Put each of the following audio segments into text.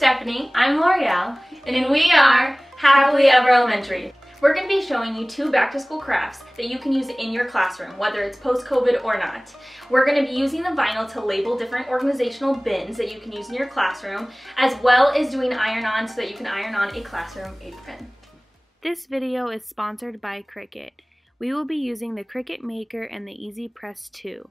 Stephanie. I'm L'Oreal. And we are Happily Ever Elementary. We're going to be showing you 2 back-to-school crafts that you can use in your classroom, whether it's post-COVID or not. We're going to be using the vinyl to label different organizational bins that you can use in your classroom, as well as doing iron-on so that you can iron on a classroom apron. This video is sponsored by Cricut. We will be using the Cricut Maker and the Easy Press 2.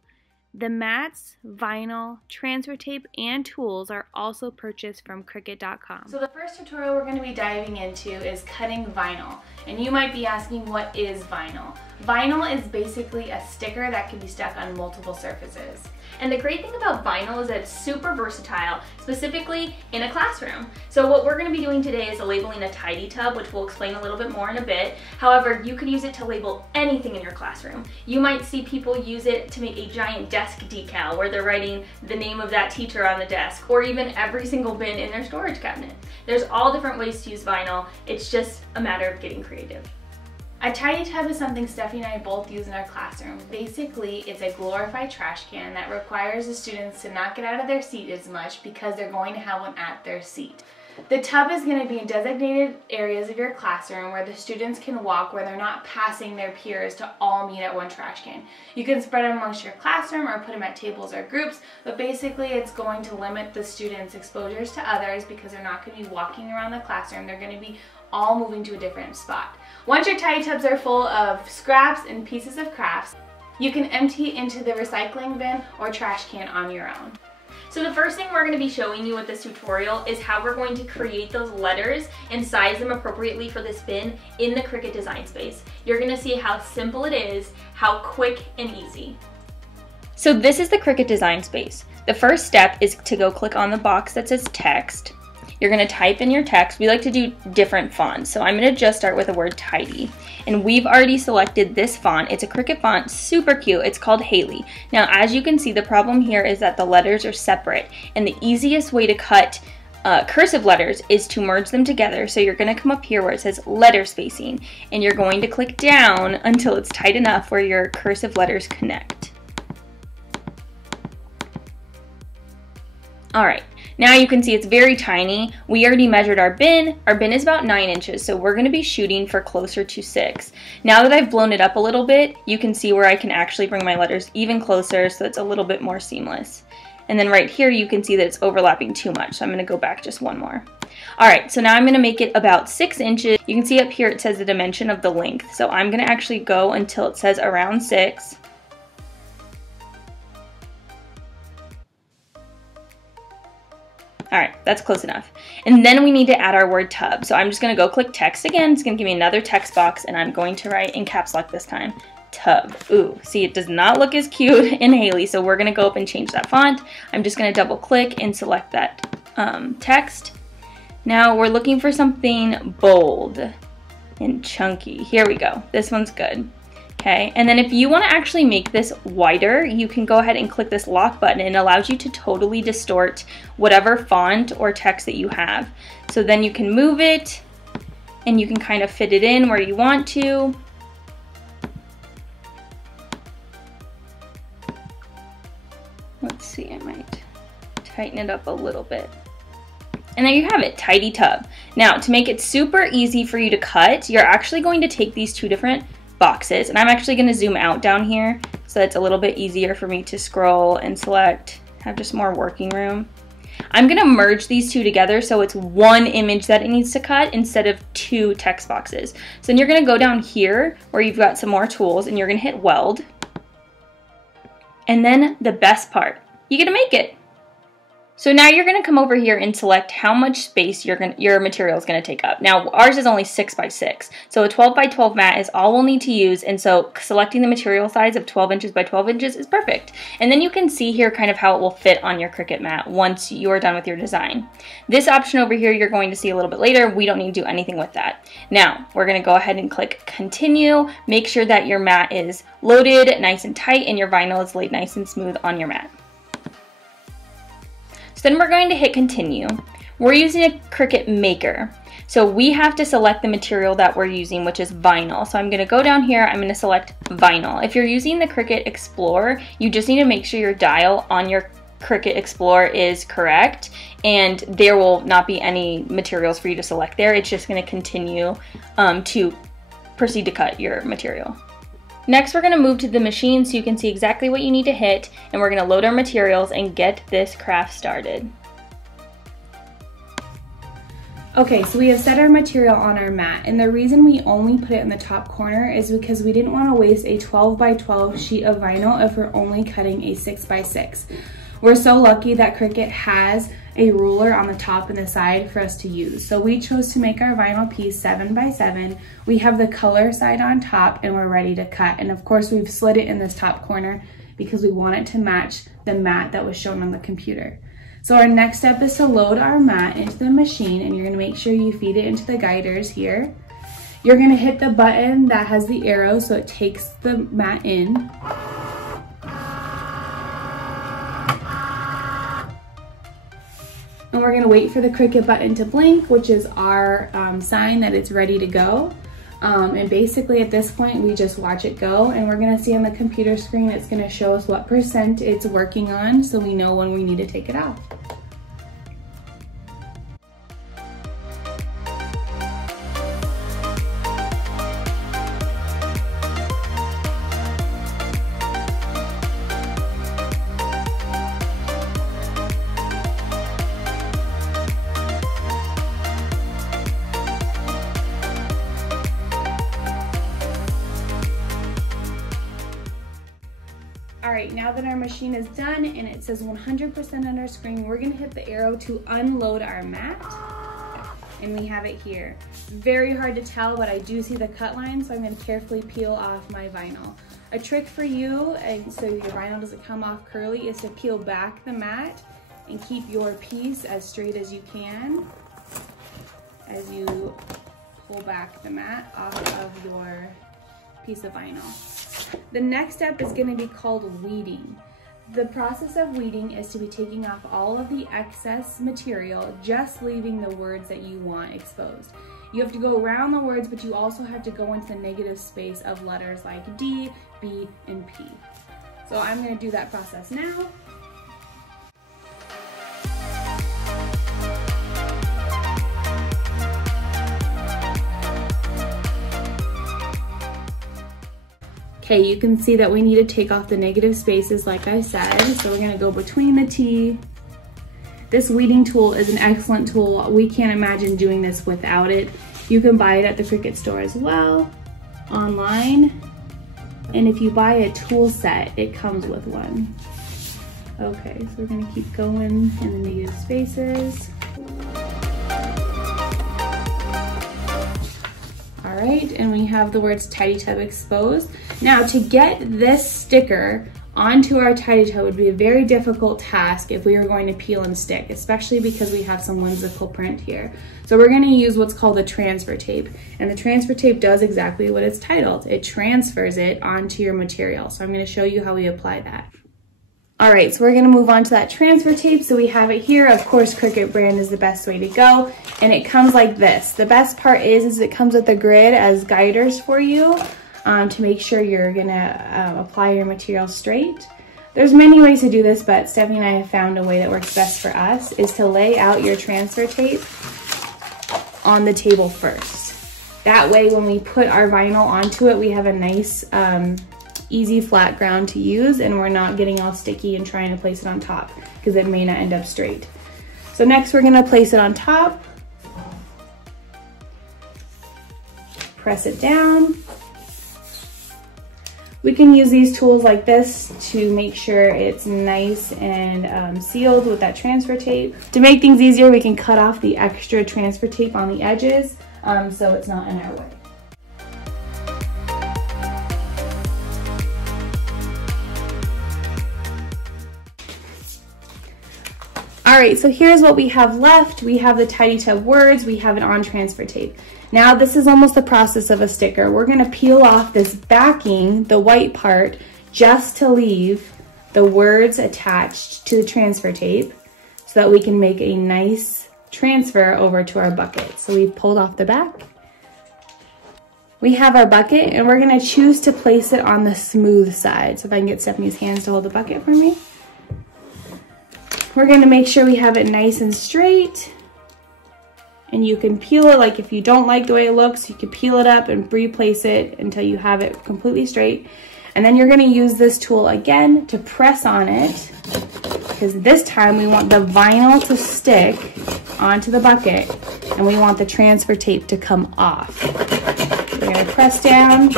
The mats, vinyl, transfer tape, and tools are also purchased from Cricut.com. So the first tutorial we're going to be diving into is cutting vinyl. And you might be asking, what is vinyl? Vinyl is basically a sticker that can be stuck on multiple surfaces. And the great thing about vinyl is that it's super versatile, specifically in a classroom. So what we're going to be doing today is labeling a tidy tub, which we'll explain a little bit more in a bit. However, you could use it to label anything in your classroom. You might see people use it to make a giant desk decal where they're writing the name of that teacher on the desk, or even every single bin in their storage cabinet. There's all different ways to use vinyl. It's just a matter of getting creative. A tidy tub is something Stephanie and I both use in our classroom. Basically, it's a glorified trash can that requires the students to not get out of their seat as much because they're going to have one at their seat. The tub is going to be in designated areas of your classroom where the students can walk, where they're not passing their peers to all meet at one trash can. You can spread them amongst your classroom or put them at tables or groups, but basically it's going to limit the students' exposures to others because they're not going to be walking around the classroom. They're going to be all moving to a different spot. Once your tidy tubs are full of scraps and pieces of crafts, you can empty into the recycling bin or trash can on your own. So the first thing we're going to be showing you with this tutorial is how we're going to create those letters and size them appropriately for this bin in the Cricut design space. You're going to see how simple it is, how quick and easy. So this is the Cricut design space. The first step is to go click on the box that says text. You're going to type in your text. We like to do different fonts, so I'm going to just start with the word tidy. And we've already selected this font. It's a Cricut font, super cute. It's called Haley. Now, as you can see, the problem here is that the letters are separate, and the easiest way to cut cursive letters is to merge them together. So you're going to come up here where it says letter spacing, and you're going to click down until it's tight enough where your cursive letters connect. All right. Now you can see it's very tiny. We already measured our bin. Our bin is about 9 inches, so we're going to be shooting for closer to 6. Now that I've blown it up a little bit, you can see where I can actually bring my letters even closer, so it's a little bit more seamless. And then right here you can see that it's overlapping too much, so I'm going to go back just one more. Alright, so now I'm going to make it about 6 inches. You can see up here it says the dimension of the length, so I'm going to actually go until it says around 6. Alright, that's close enough. And then we need to add our word tub. So I'm just going to go click text again. It's going to give me another text box, and I'm going to write in caps lock this time. Tub. Ooh, see, it does not look as cute in Haley, so we're going to go up and change that font. I'm just going to double click and select that text. Now we're looking for something bold and chunky. Here we go. This one's good. Okay, and then if you want to actually make this wider, you can go ahead and click this lock button, and it allows you to totally distort whatever font or text that you have. So then you can move it, and you can kind of fit it in where you want to. Let's see, I might tighten it up a little bit. And there you have it, tidy tub. Now, to make it super easy for you to cut, you're actually going to take these 2 different boxes, and I'm actually going to zoom out down here so it's a little bit easier for me to scroll and select, have just more working room. I'm going to merge these 2 together so it's one image that it needs to cut instead of 2 text boxes. So then you're going to go down here where you've got some more tools, and you're going to hit weld. And then the best part, you get to make it. So now you're going to come over here and select how much space your material is going to take up. Now ours is only 6 by 6, so a 12 by 12 mat is all we'll need to use, and so selecting the material size of 12 inches by 12 inches is perfect. And then you can see here kind of how it will fit on your Cricut mat once you're done with your design. This option over here you're going to see a little bit later. We don't need to do anything with that. Now we're going to go ahead and click continue. Make sure that your mat is loaded nice and tight and your vinyl is laid nice and smooth on your mat. So then we're going to hit continue. We're using a Cricut Maker. So we have to select the material that we're using, which is vinyl. So I'm going to go down here, I'm going to select vinyl. If you're using the Cricut Explorer, you just need to make sure your dial on your Cricut Explore is correct, and there will not be any materials for you to select there. It's just going to continue to proceed to cut your material. Next, we're going to move to the machine so you can see exactly what you need to hit, and we're going to load our materials and get this craft started. Okay, so we have set our material on our mat, and the reason we only put it in the top corner is because we didn't want to waste a 12 by 12 sheet of vinyl if we're only cutting a 6 by 6. We're so lucky that Cricut has a ruler on the top and the side for us to use. So we chose to make our vinyl piece 7 by 7. We have the color side on top and we're ready to cut. And of course we've slid it in this top corner because we want it to match the mat that was shown on the computer. So our next step is to load our mat into the machine, and you're gonna make sure you feed it into the guiders here. You're gonna hit the button that has the arrow so it takes the mat in. And we're gonna wait for the Cricut button to blink, which is our sign that it's ready to go. And basically at this point, we just watch it go, and we're gonna see on the computer screen, it's gonna show us what percent it's working on so we know when we need to take it off. All right, now that our machine is done and it says 100% on our screen, we're gonna hit the arrow to unload our mat, and we have it here. Very hard to tell, but I do see the cut line, so I'm gonna carefully peel off my vinyl. A trick for you, and so your vinyl doesn't come off curly, is to peel back the mat and keep your piece as straight as you can as you pull back the mat off of your piece of vinyl. The next step is going to be called weeding. The process of weeding is to be taking off all of the excess material, just leaving the words that you want exposed. You have to go around the words, but you also have to go into the negative space of letters like D, B, and P. So I'm going to do that process now. Okay, you can see that we need to take off the negative spaces like I said, so we're gonna go between the T. This weeding tool is an excellent tool. We can't imagine doing this without it. You can buy it at the Cricut store as well, online. And if you buy a tool set, it comes with one. Okay, so we're gonna keep going in the negative spaces. All right, and we have the words Tidy Tub exposed. Now, to get this sticker onto our Tidy Tub would be a very difficult task if we were going to peel and stick, especially because we have some whimsical print here. So we're gonna use what's called a transfer tape, and the transfer tape does exactly what it's titled. It transfers it onto your material. So I'm gonna show you how we apply that. All right, so we're gonna move on to that transfer tape. So we have it here. Of course, Cricut brand is the best way to go. And it comes like this. The best part is it comes with a grid as guiders for you to make sure you're gonna apply your material straight. There's many ways to do this, but Stephanie and I have found a way that works best for us is to lay out your transfer tape on the table first. That way, when we put our vinyl onto it, we have a nice, easy flat ground to use, and we're not getting all sticky and trying to place it on top because it may not end up straight. So next we're gonna place it on top, press it down. We can use these tools like this to make sure it's nice and sealed with that transfer tape. To make things easier, we can cut off the extra transfer tape on the edges so it's not in our way. All right, so here's what we have left. We have the Tidy Tub words, we have it on transfer tape. Now this is almost the process of a sticker. We're gonna peel off this backing, the white part, just to leave the words attached to the transfer tape so that we can make a nice transfer over to our bucket. So we've pulled off the back. We have our bucket, and we're gonna choose to place it on the smooth side. So if I can get Stephanie's hands to hold the bucket for me. we're gonna make sure we have it nice and straight. And you can peel it, like if you don't like the way it looks, you can peel it up and replace it until you have it completely straight. And then you're gonna use this tool again to press on it, because this time we want the vinyl to stick onto the bucket and we want the transfer tape to come off. We're gonna press down.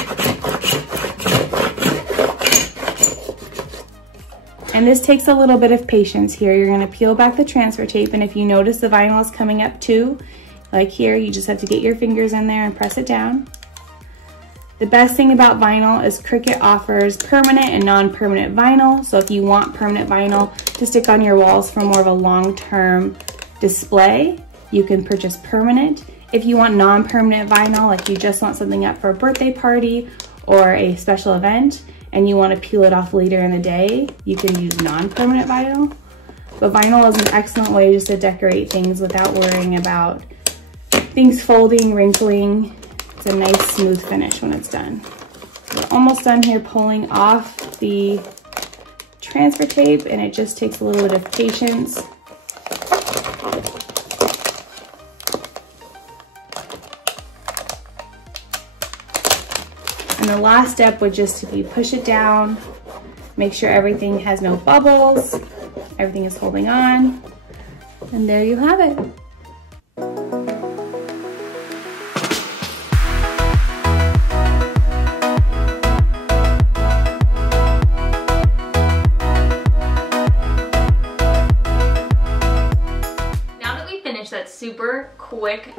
And this takes a little bit of patience here. You're gonna peel back the transfer tape, and if you notice the vinyl is coming up too, like here, you just have to get your fingers in there and press it down. The best thing about vinyl is Cricut offers permanent and non-permanent vinyl. So if you want permanent vinyl to stick on your walls for more of a long-term display, you can purchase permanent. If you want non-permanent vinyl, like you just want something up for a birthday party or a special event, and you want to peel it off later in the day, you can use non-permanent vinyl. But vinyl is an excellent way just to decorate things without worrying about things folding, wrinkling. It's a nice smooth finish when it's done. We're almost done here pulling off the transfer tape, and it just takes a little bit of patience. And the last step would just to be push it down, make sure everything has no bubbles, everything is holding on, and there you have it. That super quick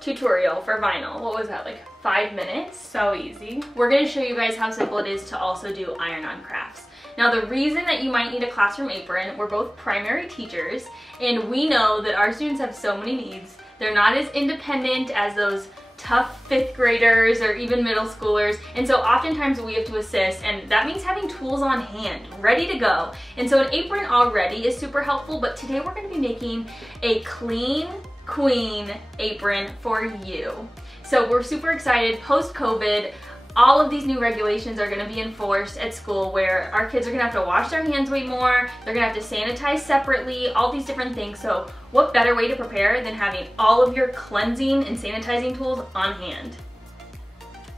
tutorial for vinyl. What was that, like 5 minutes? So easy. We're going to show you guys how simple it is to also do iron-on crafts. Now the reason that you might need a classroom apron, we're both primary teachers, and we know that our students have so many needs. They're not as independent as those tough 5th graders or even middle schoolers, and so oftentimes we have to assist, and that means having tools on hand ready to go. And so an apron already is super helpful, but today we're going to be making a clean queen apron for you. So we're super excited. Post-COVID, all of these new regulations are going to be enforced at school, where our kids are going to have to wash their hands way more, they're going to have to sanitize separately, all these different things. So what better way to prepare than having all of your cleansing and sanitizing tools on hand?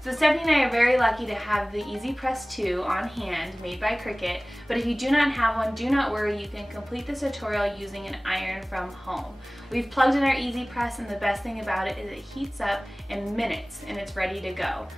So Stephanie and I are very lucky to have the Easy Press 2 on hand, made by Cricut, but if you do not have one, do not worry, you can complete this tutorial using an iron from home. We've plugged in our Easy Press, and the best thing about it is it heats up in minutes and it's ready to go.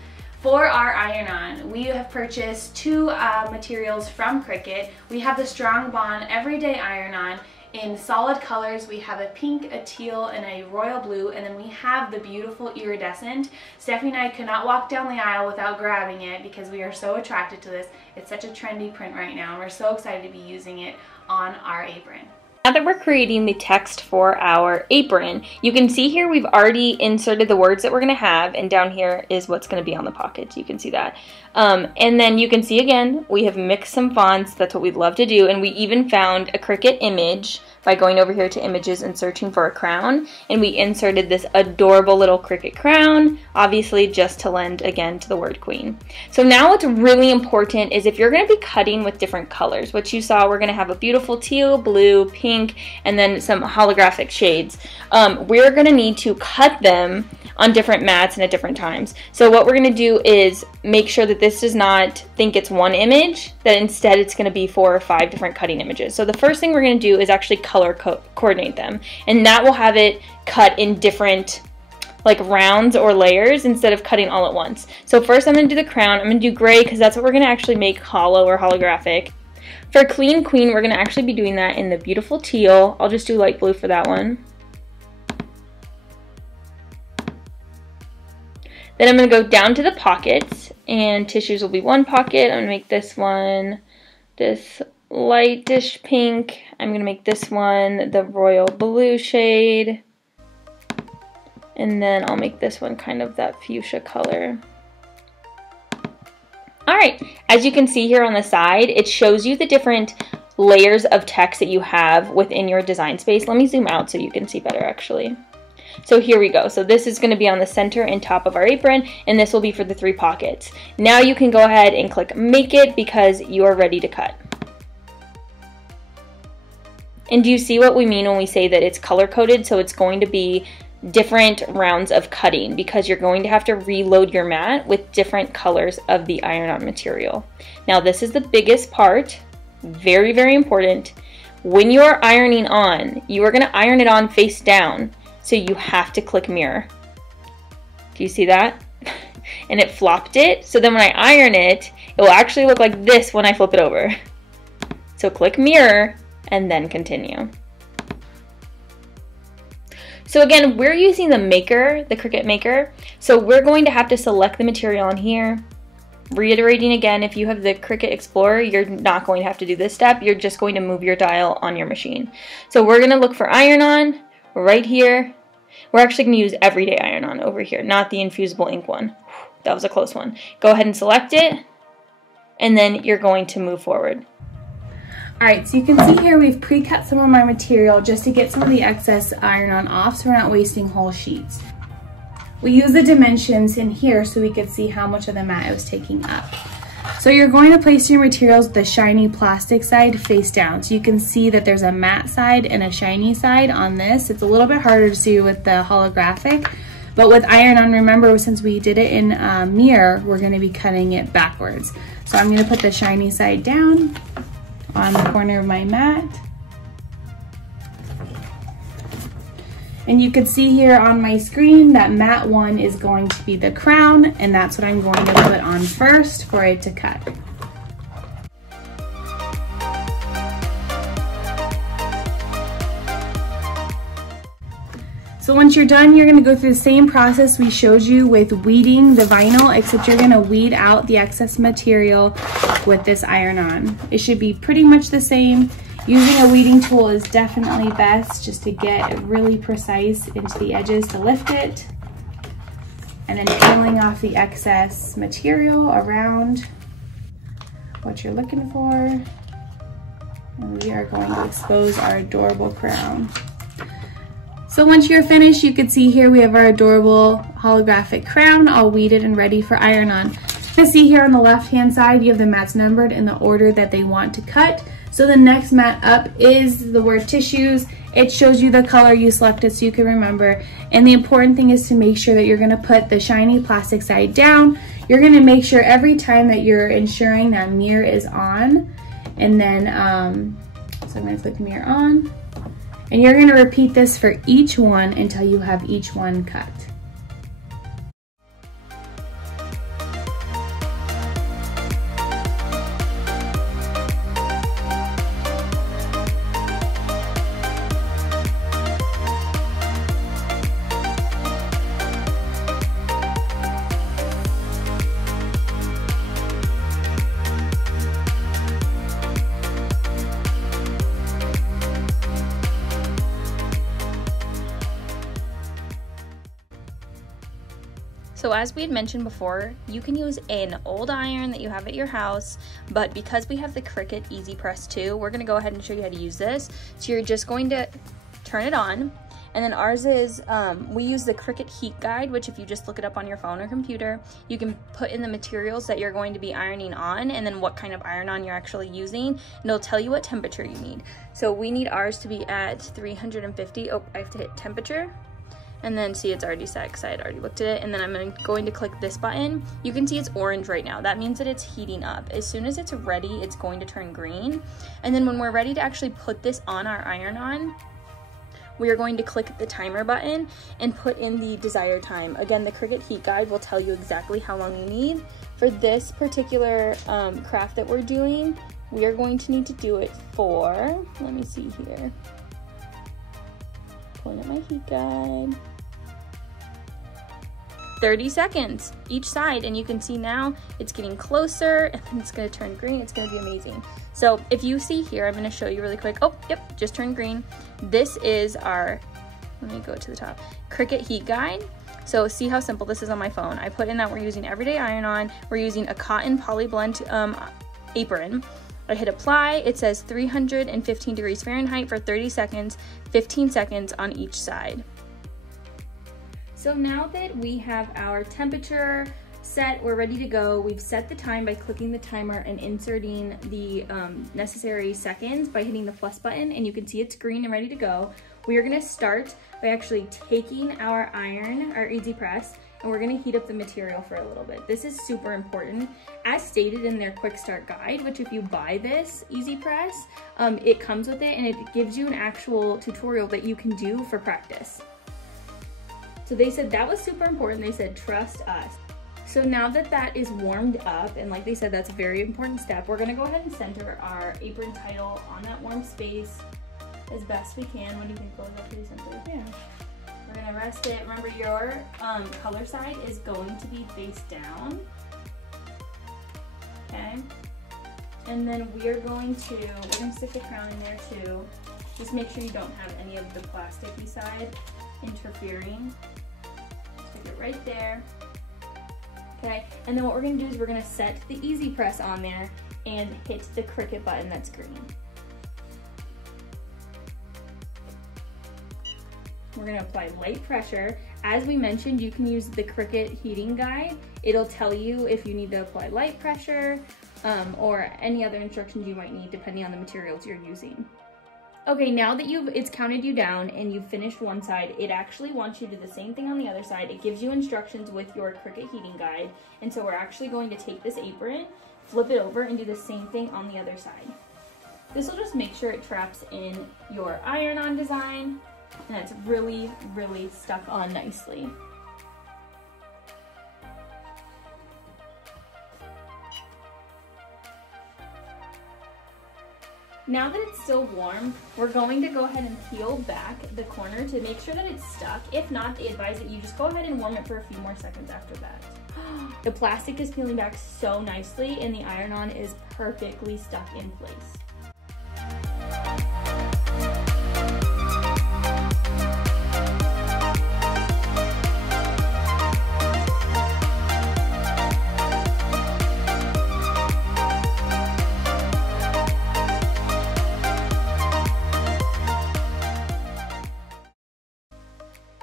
For our iron-on, we have purchased 2 materials from Cricut. We have the Strong Bond Everyday Iron-On in solid colors. We have a pink, a teal, and a royal blue, and then we have the beautiful iridescent. Stephanie and I could not walk down the aisle without grabbing it because we are so attracted to this. It's such a trendy print right now, and we're so excited to be using it on our apron. Now that we're creating the text for our apron, you can see here we've already inserted the words that we're going to have, and down here is what's going to be on the pockets. You can see that. And then you can see again, we have mixed some fonts. That's what we'd love to do. And we even found a Cricut image by going over here to images and searching for a crown. And we inserted this adorable little Cricut crown, obviously just to lend again to the word queen. So now what's really important is if you're going to be cutting with different colors, which you saw, we're going to have a beautiful teal, blue, pink, and then some holographic shades. We're going to need to cut them on different mats and at different times. So what we're going to do is make sure that this does not think it's one image, that instead it's going to be 4 or 5 different cutting images. So the first thing we're going to do is actually color coordinate them, and that will have it cut in different like rounds or layers instead of cutting all at once. So first I'm going to do the crown. I'm going to do gray because that's what we're going to actually make hollow or holographic. For clean queen, we're going to actually be doing that in the beautiful teal. I'll just do light blue for that one. Then I'm going to go down to the pockets, and tissues will be one pocket. I'm going to make this one this lightish pink. I'm going to make this one the royal blue shade. And then I'll make this one kind of that fuchsia color. Alright, as you can see here on the side, it shows you the different layers of text that you have within your design space. Let me zoom out so you can see better actually. So here we go. So this is going to be on the center and top of our apron, and this will be for the 3 pockets. Now you can go ahead and click Make It because you are ready to cut. And do you see what we mean when we say that it's color coded? So it's going to be different rounds of cutting because you're going to have to reload your mat with different colors of the iron-on material. Now this is the biggest part, very, very important. When you are ironing on, you are going to iron it on face down, so you have to click mirror. Do you see that? And it flopped it, so then when I iron it, it will actually look like this when I flip it over. So click mirror and then continue. So again, we're using the Maker, the Cricut Maker, so we're going to have to select the material on here. Reiterating again, if you have the Cricut Explorer, you're not going to have to do this step. You're just going to move your dial on your machine. So we're going to look for iron-on right here. We're actually going to use everyday iron-on over here, not the infusible ink one. That was a close one. Go ahead and select it, and then you're going to move forward. Alright, so you can see here we've pre-cut some of my material just to get some of the excess iron-on off so we're not wasting whole sheets. We use the dimensions in here so we could see how much of the mat it was taking up. So you're going to place your materials the shiny plastic side face down. So you can see that there's a matte side and a shiny side on this. It's a little bit harder to see with the holographic, but with iron-on, remember, since we did it in mirror, we're going to be cutting it backwards. So I'm going to put the shiny side down on the corner of my mat. And you can see here on my screen that mat 1 is going to be the crown, and that's what I'm going to put on first for it to cut. So once you're done, you're going to go through the same process we showed you with weeding the vinyl, except you're going to weed out the excess material with this iron-on. It should be pretty much the same. Using a weeding tool is definitely best just to get really precise into the edges to lift it. And then peeling off the excess material around what you're looking for. And we are going to expose our adorable crown. So once you're finished, you can see here we have our adorable holographic crown all weeded and ready for iron-on. You can see here on the left-hand side, you have the mats numbered in the order that they want to cut. So the next mat up is the word tissues. It shows you the color you selected so you can remember. And the important thing is to make sure that you're gonna put the shiny plastic side down. You're gonna make sure every time that you're ensuring that mirror is on. And then, so I'm gonna click mirror on. And you're gonna repeat this for each one until you have each one cut. So as we had mentioned before, you can use an old iron that you have at your house, but because we have the Cricut Easy Press 2, we're gonna go ahead and show you how to use this. So you're just going to turn it on, and then ours is, we use the Cricut Heat Guide, which if you just look it up on your phone or computer, you can put in the materials that you're going to be ironing on, and then what kind of iron-on you're actually using, and it'll tell you what temperature you need. So we need ours to be at 350, oh, I have to hit temperature. And then see, it's already set because I had already looked at it. And then I'm going to click this button. You can see it's orange right now. That means that it's heating up. As soon as it's ready, it's going to turn green. And then when we're ready to actually put this on our iron-on, we are going to click the timer button and put in the desired time. Again, the Cricut Heat Guide will tell you exactly how long you need. For this particular craft that we're doing, we are going to need to do it for, let me see here. Pulling up my heat guide. 30 seconds each side, and you can see now it's getting closer and then it's going to turn green. It's going to be amazing. So if you see here, I'm going to show you really quick. Oh, yep, just turned green. This is our, let me go to the top, Cricut Heat Guide. So see how simple this is on my phone. I put in that we're using everyday iron-on. We're using a cotton poly blend apron. I hit apply. It says 315 degrees Fahrenheit for 30 seconds, 15 seconds on each side. So now that we have our temperature, set, we're ready to go. We've set the time by clicking the timer and inserting the necessary seconds by hitting the plus button, and you can see it's green and ready to go. We are gonna start by actually taking our iron, our easy press, and we're gonna heat up the material for a little bit. This is super important. As stated in their quick start guide, which if you buy this easy press, it comes with it and it gives you an actual tutorial that you can do for practice. So they said that was super important. They said, trust us. So now that that is warmed up, and like they said, that's a very important step, we're gonna go ahead and center our apron title on that warm space as best we can. What do you think, Chloe? That's pretty simple. Yeah. We're gonna rest it. Remember, your color side is going to be face down. Okay. And then we're gonna stick the crown in there too. Just make sure you don't have any of the plasticky side interfering. Stick it right there. Okay, and then what we're gonna do is we're gonna set the easy press on there and hit the Cricut button that's green. We're gonna apply light pressure. As we mentioned, you can use the Cricut heating guide. It'll tell you if you need to apply light pressure or any other instructions you might need depending on the materials you're using. Okay, now that it's counted you down and you've finished one side, it actually wants you to do the same thing on the other side. It gives you instructions with your Cricut heating guide. And so we're actually going to take this apron, flip it over, and do the same thing on the other side. This will just make sure it traps in your iron-on design, and it's really, really stuck on nicely. Now that it's still warm, we're going to go ahead and peel back the corner to make sure that it's stuck. If not, they advise that you just go ahead and warm it for a few more seconds after that. The plastic is peeling back so nicely and the iron-on is perfectly stuck in place.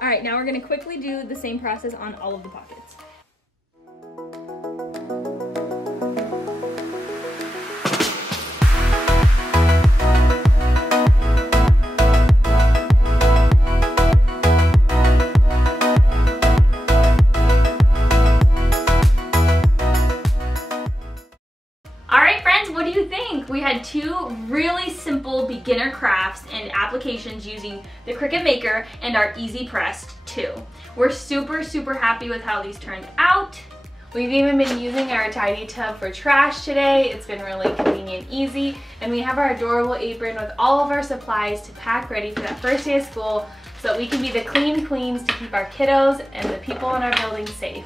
All right, now we're gonna quickly do the same process on all of the pockets. What do you think? We had two really simple beginner crafts and applications using the Cricut Maker and our Easy Press 2. We're super, super happy with how these turned out. We've even been using our tidy tub for trash today. It's been really convenient, easy, and we have our adorable apron with all of our supplies to pack ready for that first day of school so that we can be the clean queens to keep our kiddos and the people in our building safe.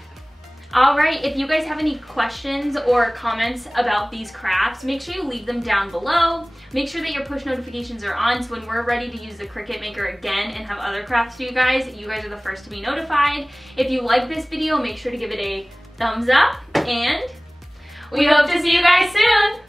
All right, if you guys have any questions or comments about these crafts, make sure you leave them down below. Make sure that your push notifications are on so when we're ready to use the Cricut Maker again and have other crafts for you guys are the first to be notified. If you like this video, make sure to give it a thumbs up, and we hope to see you guys soon.